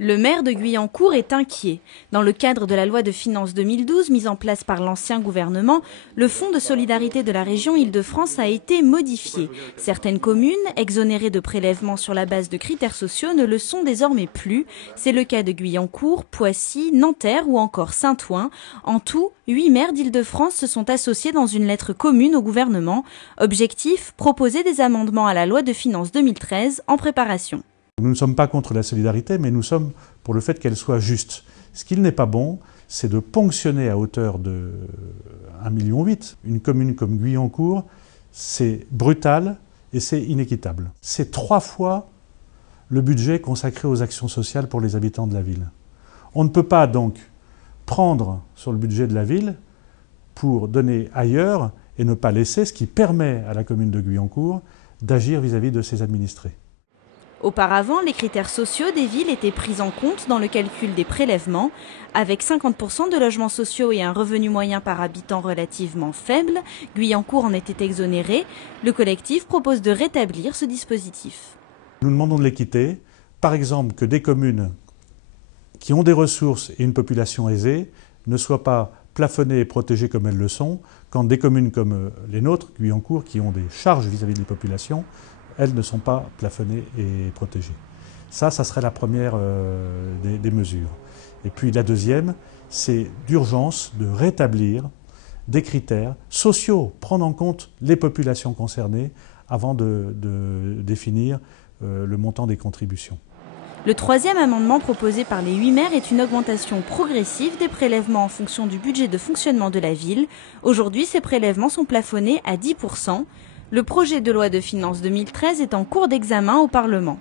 Le maire de Guyancourt est inquiet. Dans le cadre de la loi de finances 2012 mise en place par l'ancien gouvernement, le fonds de solidarité de la région Île-de-France a été modifié. Certaines communes, exonérées de prélèvements sur la base de critères sociaux, ne le sont désormais plus. C'est le cas de Guyancourt, Poissy, Nanterre ou encore Saint-Ouen. En tout, 8 maires d'Île-de-France se sont associés dans une lettre commune au gouvernement. Objectif, proposer des amendements à la loi de finances 2013 en préparation. Nous ne sommes pas contre la solidarité, mais nous sommes pour le fait qu'elle soit juste. Ce qu'il n'est pas bon, c'est de ponctionner à hauteur de 1,8 million. Une commune comme Guyancourt, c'est brutal et c'est inéquitable. C'est 3 fois le budget consacré aux actions sociales pour les habitants de la ville. On ne peut pas donc prendre sur le budget de la ville pour donner ailleurs et ne pas laisser ce qui permet à la commune de Guyancourt d'agir vis-à-vis de ses administrés. Auparavant, les critères sociaux des villes étaient pris en compte dans le calcul des prélèvements. Avec 50% de logements sociaux et un revenu moyen par habitant relativement faible, Guyancourt en était exonéré. Le collectif propose de rétablir ce dispositif. Nous demandons de l'équité, par exemple que des communes qui ont des ressources et une population aisée ne soient pas plafonnées et protégées comme elles le sont, quand des communes comme les nôtres, Guyancourt, qui ont des charges vis-à-vis des populations, elles ne sont pas plafonnées et protégées. Ça serait la première des mesures. Et puis la deuxième, c'est d'urgence de rétablir des critères sociaux, prendre en compte les populations concernées avant de définir le montant des contributions. Le troisième amendement proposé par les 8 maires est une augmentation progressive des prélèvements en fonction du budget de fonctionnement de la ville. Aujourd'hui, ces prélèvements sont plafonnés à 10%. Le projet de loi de finances 2013 est en cours d'examen au Parlement.